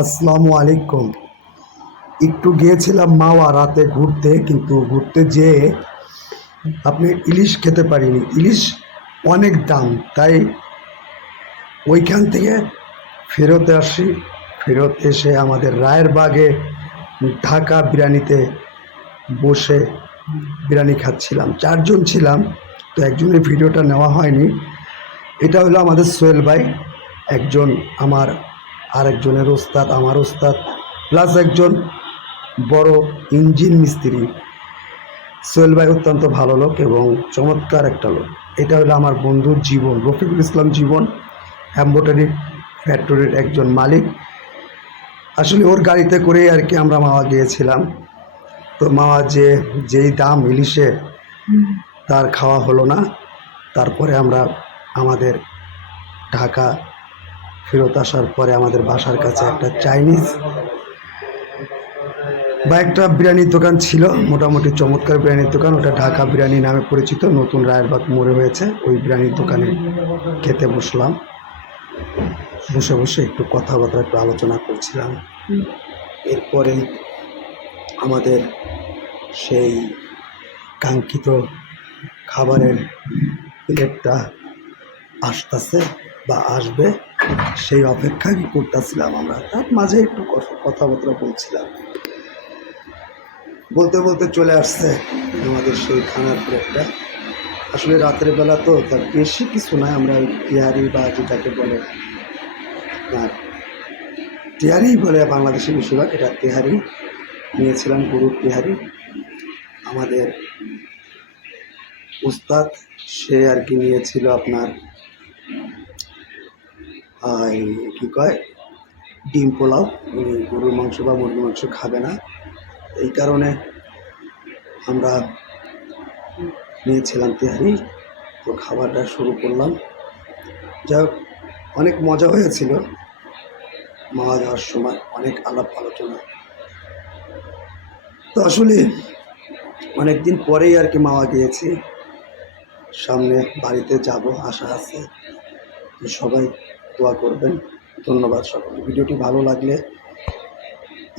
আসসালামু আলাইকুম। একটু গিয়েছিলাম মাওয়া রাতে ঘুরতে, কিন্তু ঘুরতে যেয়ে আপনি ইলিশ খেতে পারিনি। ইলিশ অনেক দাম, তাই ওইখান থেকে ফেরত আসি। ফেরত এসে আমাদের রায়ের বাগে ঢাকা বিরিয়ানিতে বসে বিরিয়ানি খাচ্ছিলাম। চারজন ছিলাম, তো একজনের ভিডিওটা নেওয়া হয়নি। এটা হলো আমাদের সোহেল ভাই, একজন আমার আরেকজনের ওস্তাদ, আমার ওস্তাদ, প্লাস একজন বড় ইঞ্জিন মিস্ত্রি। সোহেল ভাই অত্যন্ত ভালো লোক এবং চমৎকার একটা লোক। এটা হলো আমার বন্ধু জীবন, রফিকুল ইসলাম জীবন, এম্বোটারি ফ্যাক্টরির একজন মালিক। আসলে ওর গাড়িতে করেই আর কি আমরা মাওয়া গিয়েছিলাম। তো মাওয়া যেই দাম ইলিশের, তার খাওয়া হলো না। তারপরে আমরা আমাদের ঢাকা ফেরত আসার পরে আমাদের বাসার কাছে একটা চাইনিজ বা একটা বিরিয়ানির দোকান ছিল, মোটামুটি চমৎকার বিরিয়ানির দোকান। ওটা ঢাকা বিরিয়ানি নামে পরিচিত, নতুন রায়েরবাগ মোড়ে হয়েছে। ওই বিরিয়ানির দোকানে খেতে বসলাম। বসে বসে একটু কথাবার্তা, একটু আলোচনা করছিলাম। এরপরে আমাদের সেই কাঙ্ক্ষিত খাবারের প্লেটটা আসতেছে বা আসবে, সেই অপেক্ষায় করতেছিলাম আমরা। তার মাঝে একটু কথাবার্তা বলছিলাম। বলতে বলতে চলে আসছে আমাদের সেই খানার প্লেটটা। আসলে রাতের বেলা তো তার বেশি কিছু নয়, আমরা ওই টিয়ারি বা যেটাকে বলে আর টিয়ারি বলে বাংলাদেশি বেশিরভাগ, এটা তেহারি নিয়েছিলাম, গরুর তেহারি। আমাদের উস্তাদ সে আর কি নিয়েছিল আপনার কি কয় ডিম পোলাও। উনি গরুর মাংস বা মুরগির মাংস খাবে না, এই কারণে আমরা নিয়েছিলাম তেহারি। তো খাবারটা শুরু করলাম। যাই হোক, অনেক মজা হয়েছিল। মাওয়া যাওয়ার সময় অনেক আলাপ আলোচনা। তো আসলে অনেকদিন পরেই আর কি মাওয়া গিয়েছি, সামনে বাড়িতে যাব, আশা আছে। সবাই দোয়া করবেন। ধন্যবাদ সকল। ভিডিওটি ভালো লাগলে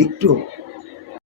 একটু